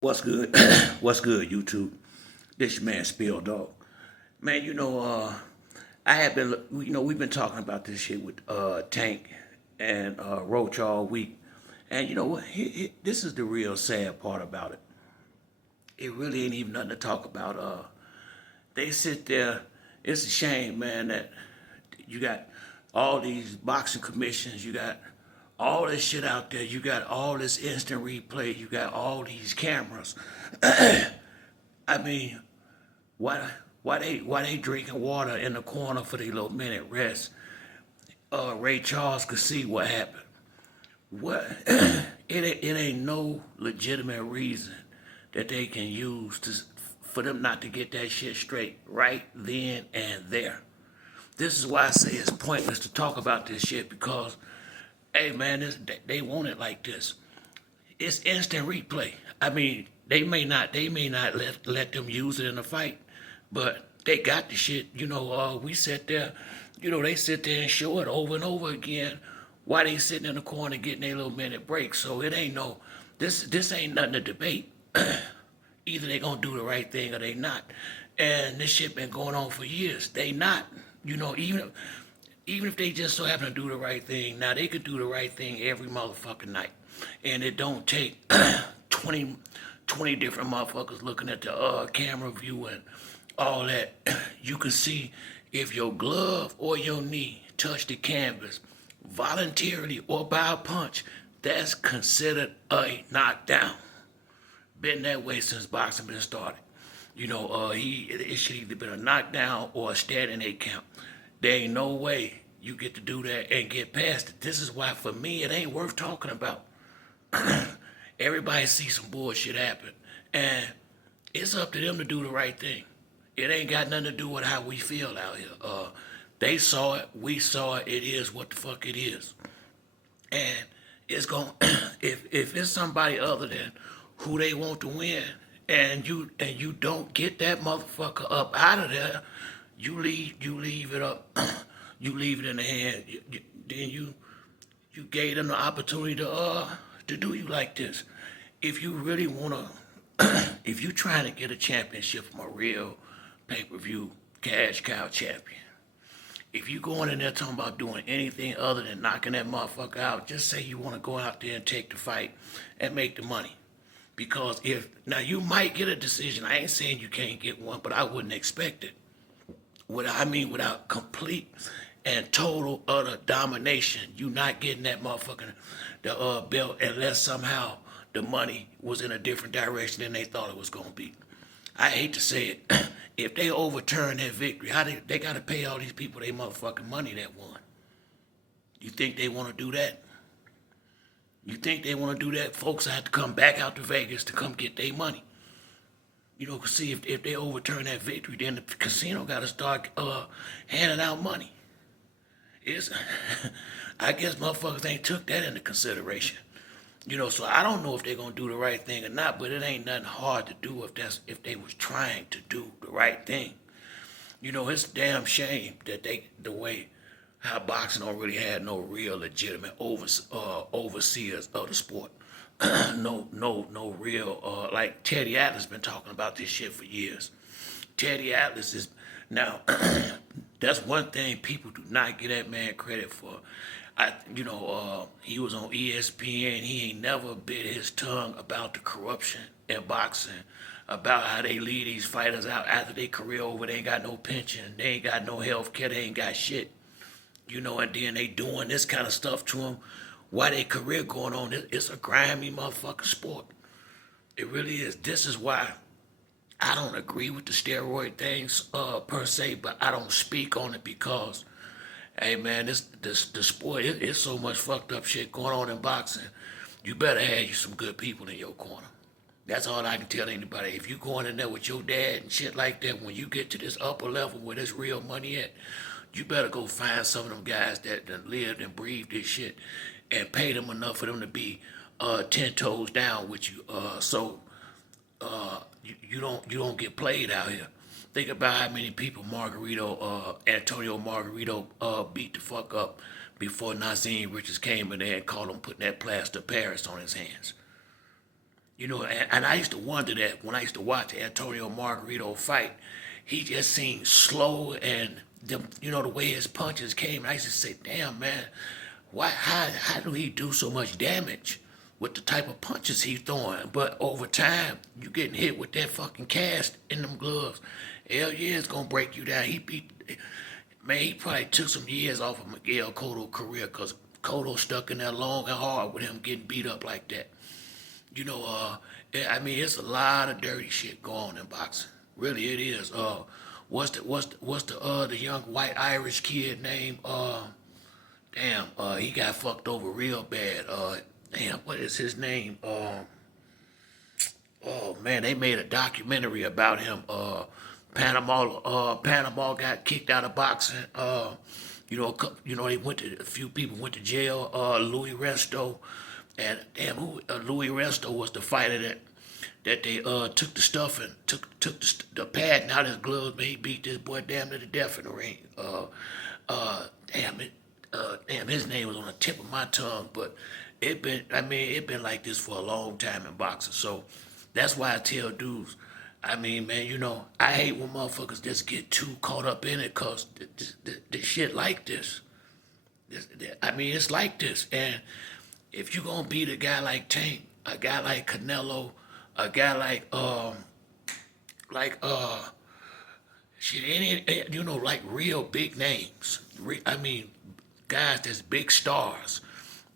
What's good? What's good, YouTube? This your man Spill Dog. Man, I have been, we've been talking about this shit with Tank and Roach all week, and you know what? This is the real sad part about it. It really ain't even nothing to talk about. They sit there. It's a shame, man, that you got all these boxing commissions. You got all this shit out there. You got all this instant replay. You got all these cameras. I mean, why why they drinking water in the corner for their little minute rest? Ray Charles could see what happened. What it ain't no legitimate reason that they can use for them not to get that shit straight right then and there. This is why I say it's pointless to talk about this shit because, hey man, they want it like this. It's instant replay. I mean, they may not let them use it in a fight, but they got the shit. We sit there, they sit there and show it over and over again. Why they sitting in the corner getting their little minute break? So it ain't no this ain't nothing to debate. Either they gonna do the right thing or they not. And this shit been going on for years. They not. Even if they just so happen to do the right thing, now they could do the right thing every motherfucking night. And it don't take 20, 20 different motherfuckers looking at the camera view and all that. You can see if your glove or your knee touch the canvas voluntarily or by a punch, that's considered a knockdown. Been that way since boxing been started. It should either been a knockdown or a standing eight count. There ain't no way you get to do that and get past it. This is why, for me, it ain't worth talking about. Everybody sees some bullshit happen, and it's up to them to do the right thing. It ain't got nothing to do with how we feel out here. They saw it, we saw it. It is what the fuck it is, and it's going. If it's somebody other than who they want to win, and you don't get that motherfucker up out of there, you leave it up, you leave it in the hand. Then you gave them the opportunity to do you like this. If you really wanna, if you trying to get a championship from a real pay-per-view cash cow champion, if you going in there talking about doing anything other than knocking that motherfucker out, just say you want to go out there and take the fight and make the money. Because if now you might get a decision, I ain't saying you can't get one, but I wouldn't expect it. Without complete and total utter domination, you not getting that motherfucking the belt unless somehow the money was in a different direction than they thought it was gonna be. I hate to say it. If they overturn that victory, how they gotta pay all these people their motherfucking money that won? You think they wanna do that? You think they wanna do that? Folks have to come back out to Vegas to come get their money. Cause see if they overturn that victory, then the casino gotta start handing out money. It's I guess motherfuckers ain't took that into consideration. So I don't know if they're gonna do the right thing or not, but it ain't nothing hard to do if they was trying to do the right thing. It's a damn shame that the way how boxing don't really have no real legitimate overseers of the sport. No real like Teddy Atlas been talking about this shit for years. Teddy Atlas is now that's one thing people do not get that man credit for. He was on ESPN. He ain't never bit his tongue about the corruption in boxing, about how they leave these fighters out after their career over. They ain't got no pension. They ain't got no health care. They ain't got shit. And then they doing this kind of stuff to them while their career going on. It's a grimy motherfucking sport. It really is. This is why I don't agree with the steroid things per se, but I don't speak on it because, hey man, the sport it's so much fucked up shit going on in boxing. You better have you some good people in your corner. That's all I can tell anybody. If you going in there with your dad and shit like that, when you get to this upper level where there's real money at, you better go find some of them guys that lived and breathed this shit and pay them enough for them to be 10 toes down with you. You don't get played out here. Think about how many people Antonio Margarito beat the fuck up before Nazim Richards came in there and called him putting that plaster of Paris on his hands. And I used to wonder that when I used to watch Antonio Margarito fight, he just seemed slow and the way his punches came. I used to say, damn man, how do he do so much damage with the type of punches he's throwing? But over time, you getting hit with that fucking cast in them gloves. Hell yeah, it's gonna break you down. He probably took some years off of Miguel Cotto's career because Cotto stuck in there long and hard with him getting beat up like that. It's a lot of dirty shit going on in boxing. Really, it is. What's the young white Irish kid name? He got fucked over real bad. What is his name? Oh man, they made a documentary about him. Panama got kicked out of boxing. A few people went to jail. Louis Resto, and damn, Louis Resto was the fighter that they took the stuff and took the padding out of his gloves. Man, he beat this boy damn to the death in the ring. His name was on the tip of my tongue, but it been like this for a long time in boxing. So that's why I tell dudes. I hate when motherfuckers just get too caught up in it because the shit like this. It's like this. And if you gonna beat a guy like Tank, a guy like Canelo, a guy like real big names. Guys that's big stars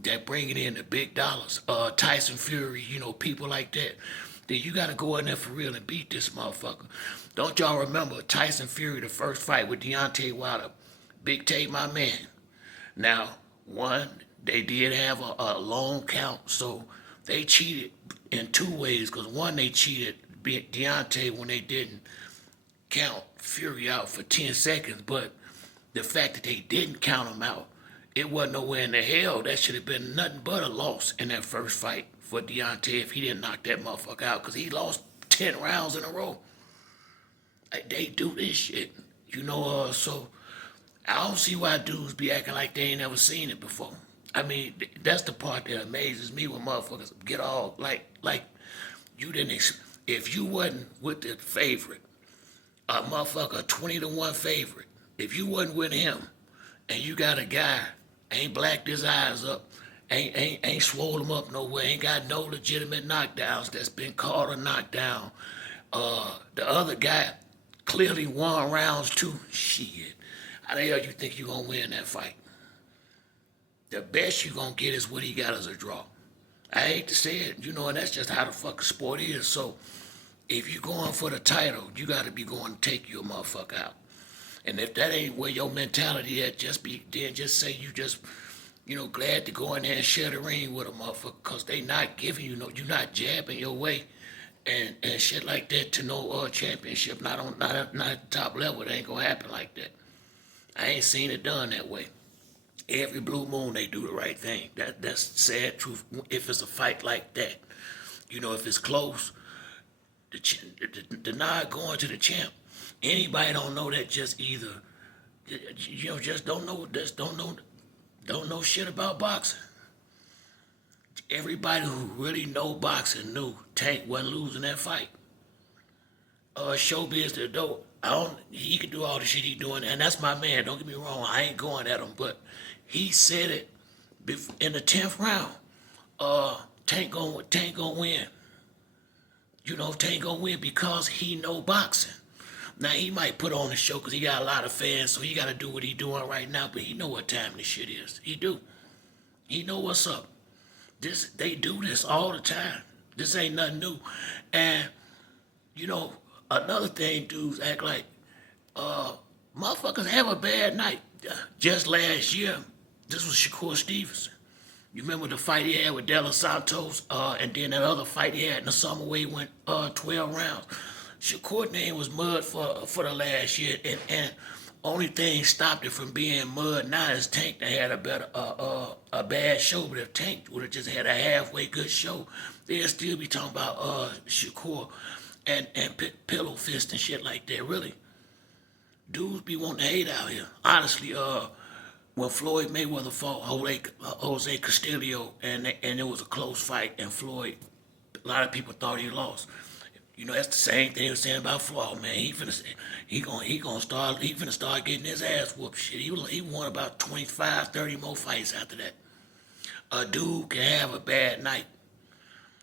that bringing in the big dollars. Tyson Fury, people like that. Then you gotta go in there for real and beat this motherfucker. Don't y'all remember Tyson Fury, the first fight with Deontay Wilder? Big Tate, my man. Now, one, they did have a long count, so they cheated in two ways. Because one, they cheated Deontay when they didn't count Fury out for 10 seconds. But the fact that they didn't count him out, it wasn't nowhere in the hell. That should have been nothing but a loss in that first fight for Deontay if he didn't knock that motherfucker out. Because he lost 10 rounds in a row. They do this shit. So I don't see why dudes be acting like they ain't never seen it before. That's the part that amazes me when motherfuckers get all like you didn't. If you wasn't with the favorite, a motherfucker 20-1 favorite, if you wasn't with him, and you got a guy ain't blacked his eyes up, ain't swole him up nowhere, ain't got no legitimate knockdowns that's been called a knockdown. The other guy clearly won rounds too. Shit, how the hell you think you gonna win that fight? The best you gonna get is what he got as a draw. I hate to say it, and that's just how the fucking sport is. So if you going for the title, you gotta be going to take your motherfucker out. And if that ain't where your mentality at, just say you just, glad to go in there and share the ring with a motherfucker, cause they not giving you you're not jabbing your way and shit like that to no championship. Not at the top level. It ain't gonna happen like that. I ain't seen it done that way. Every blue moon they do the right thing. That's sad truth. If it's a fight like that, if it's close, the nod going to the champ. Anybody don't know that just either, just don't know shit about boxing. Everybody who really know boxing knew Tank wasn't losing that fight. Showbiz the dope. He can do all the shit he doing, and that's my man. Don't get me wrong. I ain't going at him, but he said it in the 10th round. Tank gonna win. Tank gonna win because he know boxing. Now he might put on a show because he got a lot of fans, so he got to do what he doing right now. But he know what time this shit is. He do. He know what's up. They do this all the time. This ain't nothing new. And another thing, dudes act like motherfuckers have a bad night. Just last year, this was Shakur Stevenson. You remember the fight he had with De Los Santos, and then that other fight he had in the summer where he went 12 rounds. Shakur name was mud for the last year, and only thing stopped it from being mud now is Tank that had a bad show. But if Tank would have just had a halfway good show, they'd still be talking about Shakur and pillow fist and shit like that. Really, dudes be wanting to hate out here. Honestly, when Floyd Mayweather fought Jose Castillo, and it was a close fight, and Floyd A lot of people thought he lost. You know, that's the same thing they were saying about Floyd, man. He finna start getting his ass whooped. Shit, he won about 25, 30 more fights after that. A dude can have a bad night.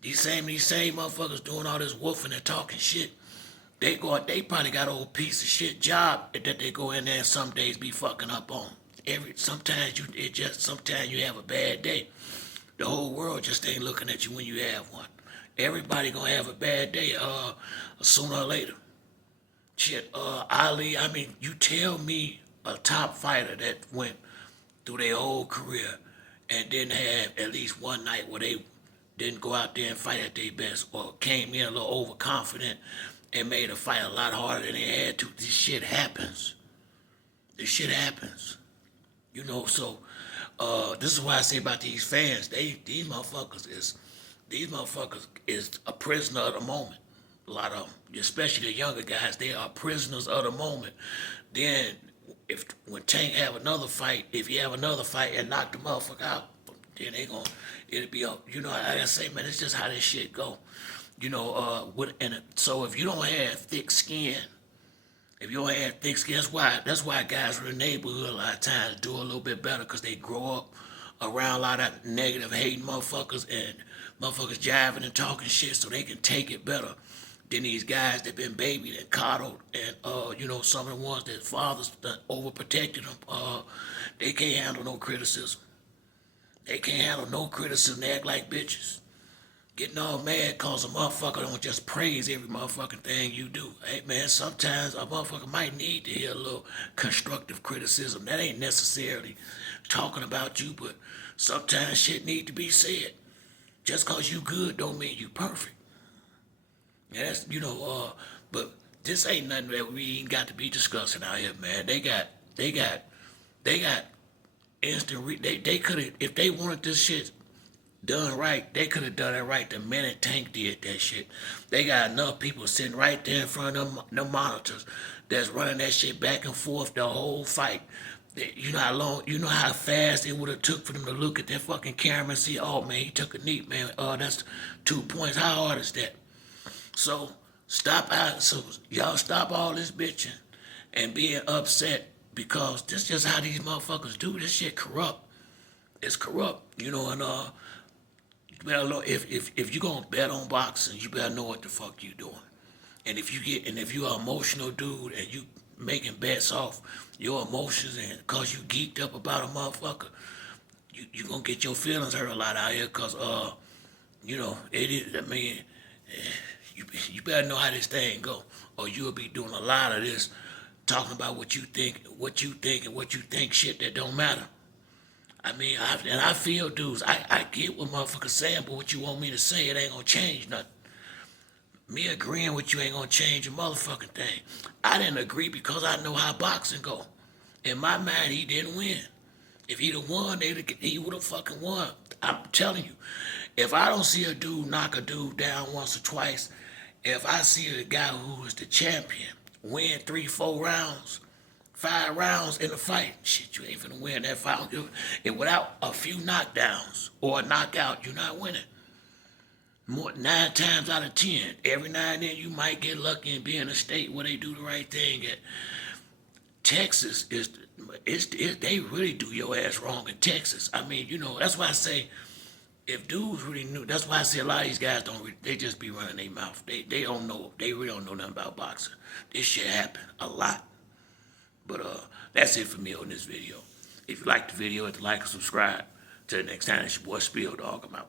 These same motherfuckers doing all this woofing and talking shit. They probably got an old piece of shit job that they go in there and some days be fucking up on. Sometimes you have a bad day. The whole world just ain't looking at you when you have one. Everybody gonna have a bad day, sooner or later. Shit, Ali, I mean, you tell me a top fighter that went through their whole career and didn't have at least one night where they didn't go out there and fight at their best or came in a little overconfident and made a fight a lot harder than they had to. This shit happens. This shit happens. You know, so this is why I say about these fans, these motherfuckers is a prisoner of the moment. A lot of them, especially the younger guys, they are prisoners of the moment. Then when Tank have another fight, if he have another fight and knock the motherfucker out, then it'll be up. You know, I gotta say, man, it's just how this shit go. You know, so if you don't have thick skin, that's why guys in the neighborhood a lot of times do a little bit better because they grow up around a lot of negative, hating motherfuckers and motherfuckers jiving and talking shit so they can take it better than these guys that been babied and coddled and, you know, some of the ones that fathers that overprotected them, they can't handle no criticism. They can't handle no criticism. They act like bitches. Getting all mad cause a motherfucker don't just praise every motherfucking thing you do. Hey man, sometimes a motherfucker might need to hear a little constructive criticism. That ain't necessarily talking about you, but sometimes shit need to be said. Just cause you good don't mean you perfect. Yeah, that's, you know, but this ain't nothing that we ain't got to be discussing out here, man. They got they could have, if they wanted this shit done right, they could have done it right the minute Tank did that shit. They got enough people sitting right there in front of them monitors that's running that shit back and forth the whole fight. You know how fast it would have took for them to look at that fucking camera and see, oh man, he took a knee, man. That's 2 points. How hard is that? So y'all stop all this bitching and being upset because this is just how these motherfuckers do. This shit corrupt. It's corrupt, you know, and you better know if you gonna bet on boxing, you better know what the fuck you doing. And if you're an emotional dude and you making bets off your emotions and cause you geeked up about a motherfucker, you gonna get your feelings hurt a lot out here cause you know, it is, I mean, you better know how this thing go or you'll be doing a lot of this talking about what you think and what you think shit that don't matter. I mean, I feel dudes, I get what motherfuckers saying, but what you want me to say, it ain't gonna change nothing. Me agreeing with you ain't gonna change a motherfucking thing. I didn't agree because I know how boxing go. In my mind, he didn't win. If he'd have won, he would have fucking won. I'm telling you, if I don't see a dude knock a dude down once or twice, if I see a guy who is the champion win 3, 4 rounds, 5 rounds in a fight, shit, you ain't finna win that fight. And without a few knockdowns or a knockout, you're not winning. 9 times out of 10, every now and then you might get lucky and be in a state where they do the right thing. At Texas they really do your ass wrong in Texas. I mean, you know, that's why I say if dudes really knew, that's why I say a lot of these guys they just be running their mouth. They really don't know nothing about boxing. This shit happen a lot. But that's it for me on this video. If you like the video, hit the like and subscribe. Till the next time, it's your boy Spill Dog. I'm out.